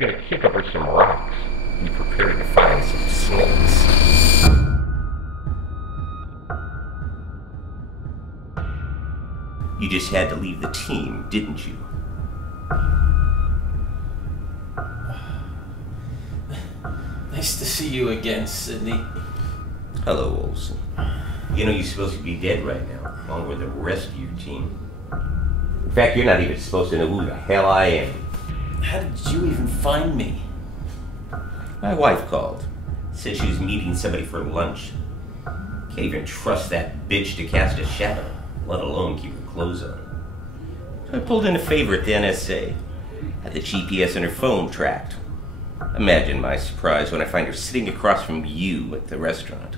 gonna kick over some rocks. Be prepared to find some snakes. You just had to leave the team, didn't you? Nice to see you again, Sidney. Hello, Olson. You know you're supposed to be dead right now, along with the rest of your team. In fact, you're not even supposed to know who the hell I am. How did you even find me? My wife called. Said she was meeting somebody for lunch. Can't even trust that bitch to cast a shadow, let alone keep her clothes on. So I pulled in a favor at the NSA. Had the GPS on her phone tracked. Imagine my surprise when I find her sitting across from you at the restaurant.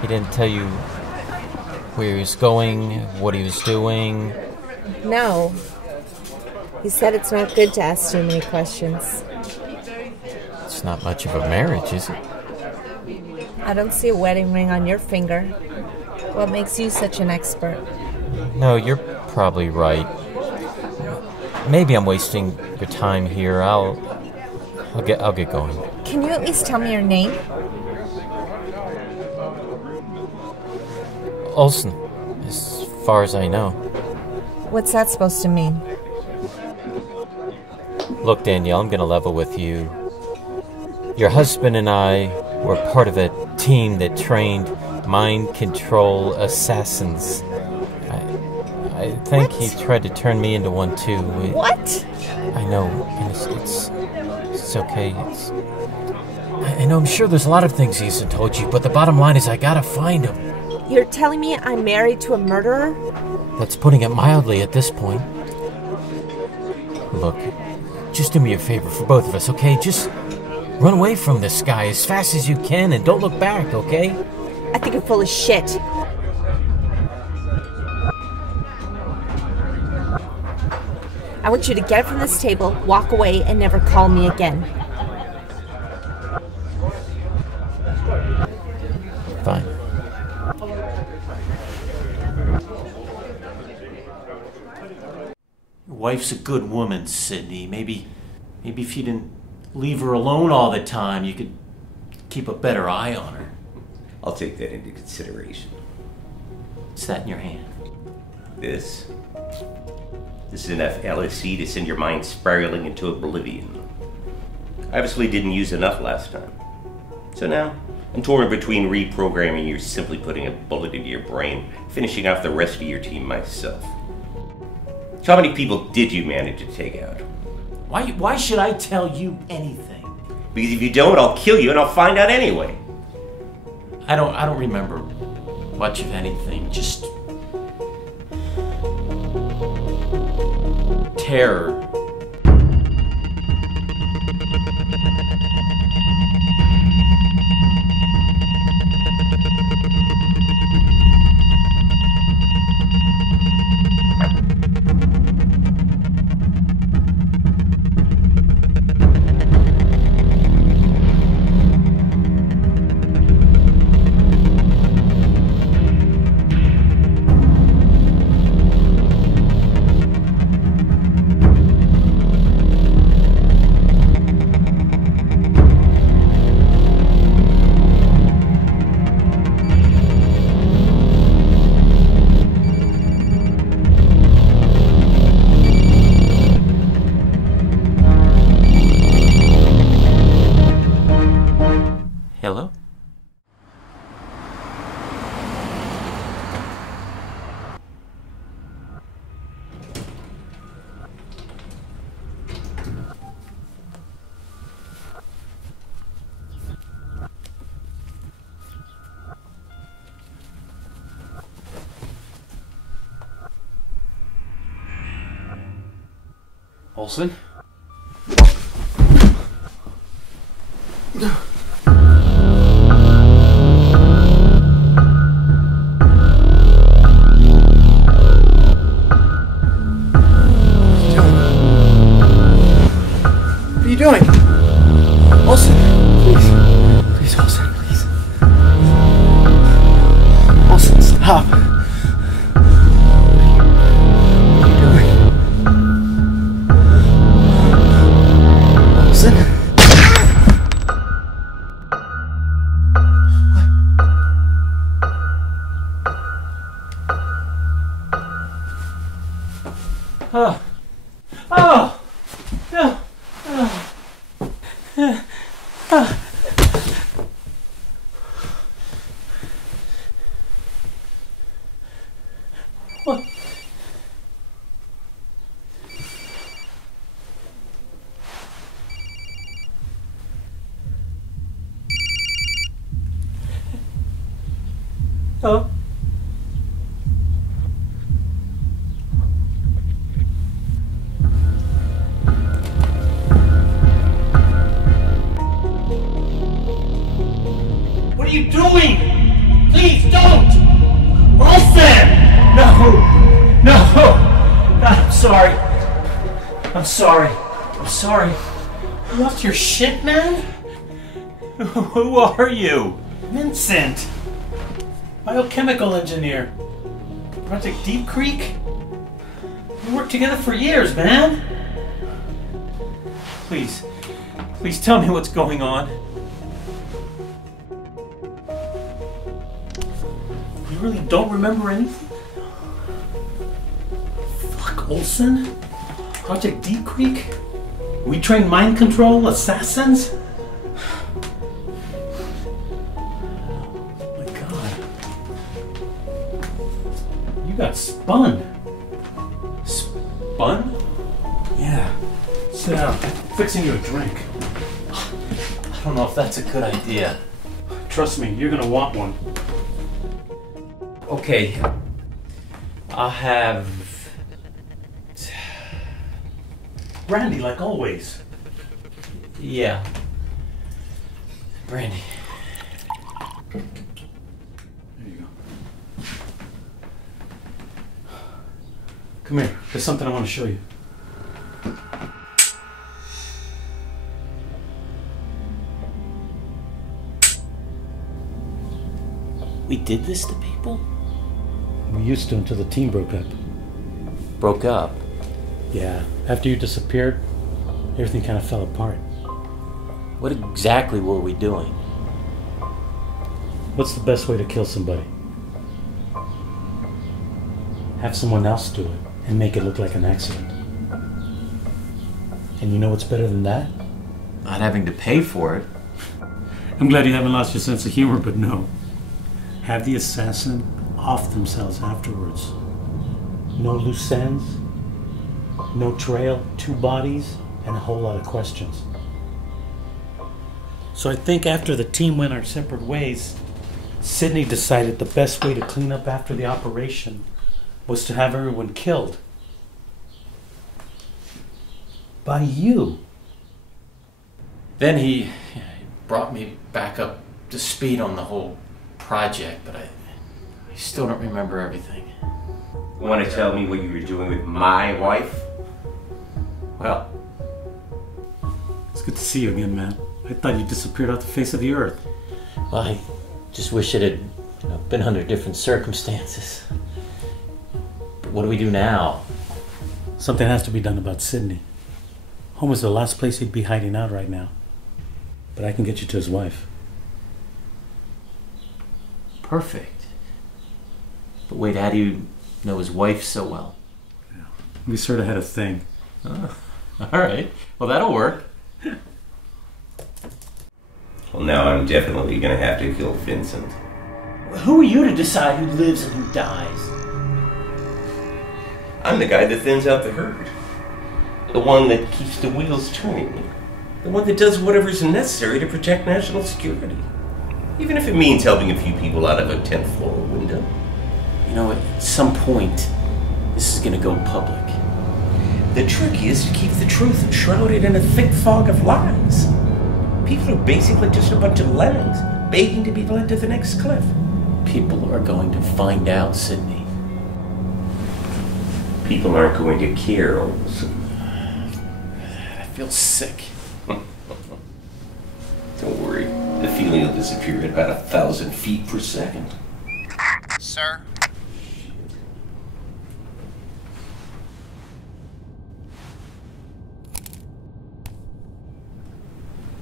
He didn't tell you where he was going, what he was doing? No. He said it's not good to ask too many questions. It's not much of a marriage, is it? I don't see a wedding ring on your finger. What makes you such an expert? No, you're probably right. Maybe I'm wasting your time here. I'll get going. Can you at least tell me your name? Olson, as far as I know. What's that supposed to mean? Look, Danielle, I'm gonna level with you. Your husband and I were part of a team that trained mind control assassins. I think he tried to turn me into one too. What? I know, and it's okay. I know, I'm sure there's a lot of things he hasn't told you, but the bottom line is I gotta find him. You're telling me I'm married to a murderer? That's putting it mildly at this point. Look, just do me a favor for both of us, okay? Just run away from this guy as fast as you can and don't look back, okay? I think you're full of shit. I want you to get up from this table, walk away, and never call me again. Fine. Your wife's a good woman, Sidney. Maybe if you didn't leave her alone all the time, you could keep a better eye on her. I'll take that into consideration. What's that in your hand? This is enough LSD to send your mind spiraling into oblivion. I obviously didn't use enough last time. So now, I'm torn between reprogramming you or simply putting a bullet into your brain, finishing off the rest of your team myself. So how many people did you manage to take out? Why should I tell you anything? Because if you don't, I'll kill you and I'll find out anyway. I don't remember much of anything, just terror. Hello? Olson? What are you doing? Olson, please. Please, Olson, please. Olson, stop. What are you doing? Oh. Oh. No. Oh. What? Oh. What are you doing? Please don't! Olson! No! No! I'm sorry. I'm sorry. I'm sorry. You lost your shit, man? Who are you? Vincent! Biochemical engineer. Project Deep Creek? We worked together for years, man. Please tell me what's going on. You really don't remember anything? Fuck, Olson? Project Deep Creek? We train mind control assassins? Oh my god. You got spun. Spun? Yeah. Sit down. I'm fixing you a drink. I don't know if that's a good idea. Trust me, you're gonna want one. Okay. I'll have... Brandy, like always. Yeah. Brandy. There you go. Come here. There's something I want to show you. We did this to people? We used to until the team broke up. Broke up? Yeah, after you disappeared, everything kind of fell apart. What exactly were we doing? What's the best way to kill somebody? Have someone else do it and make it look like an accident. And you know what's better than that? Not having to pay for it. I'm glad you haven't lost your sense of humor, but no. Have the assassin off themselves afterwards. No loose ends, no trail, 2 bodies, and a whole lot of questions. So I think after the team went our separate ways, Sidney decided the best way to clean up after the operation was to have everyone killed. By you. Then he brought me back up to speed on the whole project, but I still don't remember everything. You want to tell me what you were doing with my wife? Well, It's good to see you again, man. I thought you disappeared off the face of the earth. Well, I just wish it had been under different circumstances. But what do we do now? Something has to be done about Sidney. Home is the last place he'd be hiding out right now. But I can get you to his wife. perfect. But wait, how do you know his wife so well? Yeah. We sort of had a thing. Oh, all right. Well, that'll work. Well, now I'm definitely gonna have to kill Vincent. Who are you to decide who lives and who dies? I'm the guy that thins out the herd. The one that keeps the wheels turning. The one that does whatever's necessary to protect national security. Even if it means helping a few people out of a 10th floor window. You know, at some point, this is gonna go public. The trick is to keep the truth shrouded in a thick fog of lies. People are basically just a bunch of lemmings, begging to be led to the next cliff. People are going to find out, Sidney. People aren't going to care, Olson. I feel sick. Don't worry, the feeling will disappear at about 1,000 feet per second. Sir?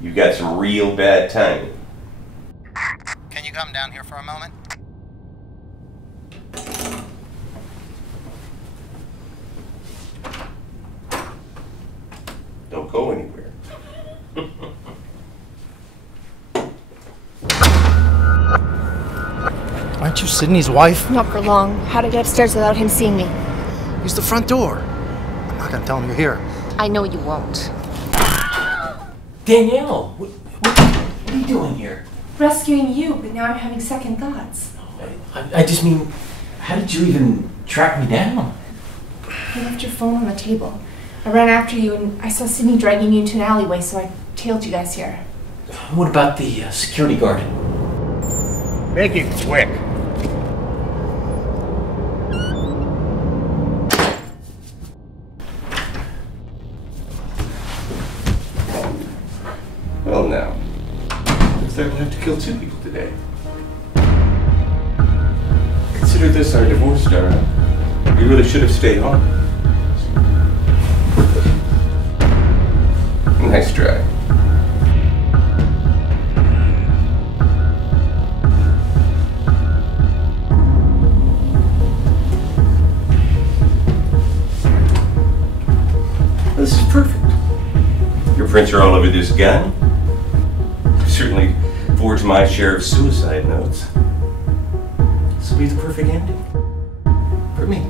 You've got some real bad timing. Can you come down here for a moment? won't go anywhere. Aren't you Sidney's wife? Not for long. How to get upstairs without him seeing me? Use the front door. I'm not gonna tell him you're here. I know you won't. Danielle, what are you doing here? Rescuing you, but now I'm having second thoughts. I just mean, how did you even track me down? You left your phone on the table. I ran after you and I saw Sidney dragging you into an alleyway, so I tailed you guys here. What about the security guard? Make it quick. Well now, looks like we'll have to kill 2 people today. Consider this our divorce, Dara. We really should have stayed home. Nice try. This is perfect. Your prints are all over this gun. Certainly forged my share of suicide notes. This will be the perfect ending. For me.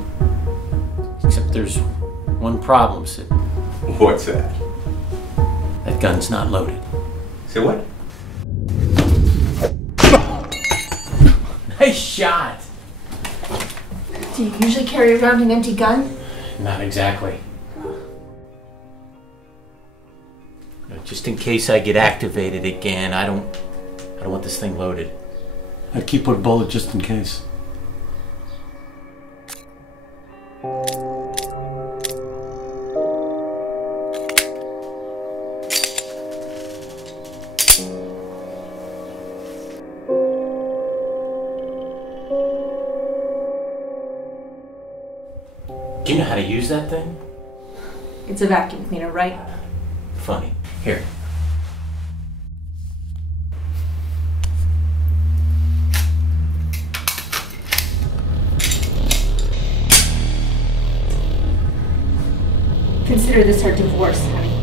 Except there's one problem, Sid. What's that? That gun's not loaded. Say what? Nice shot! Do you usually carry around an empty gun? Not exactly. Just in case I get activated again, I don't want this thing loaded. I'd keep a bullet just in case. Do you know how to use that thing? It's a vacuum cleaner, right? Funny. Here. Consider this our divorce, honey.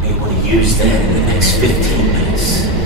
May want to use that in the next 15 minutes.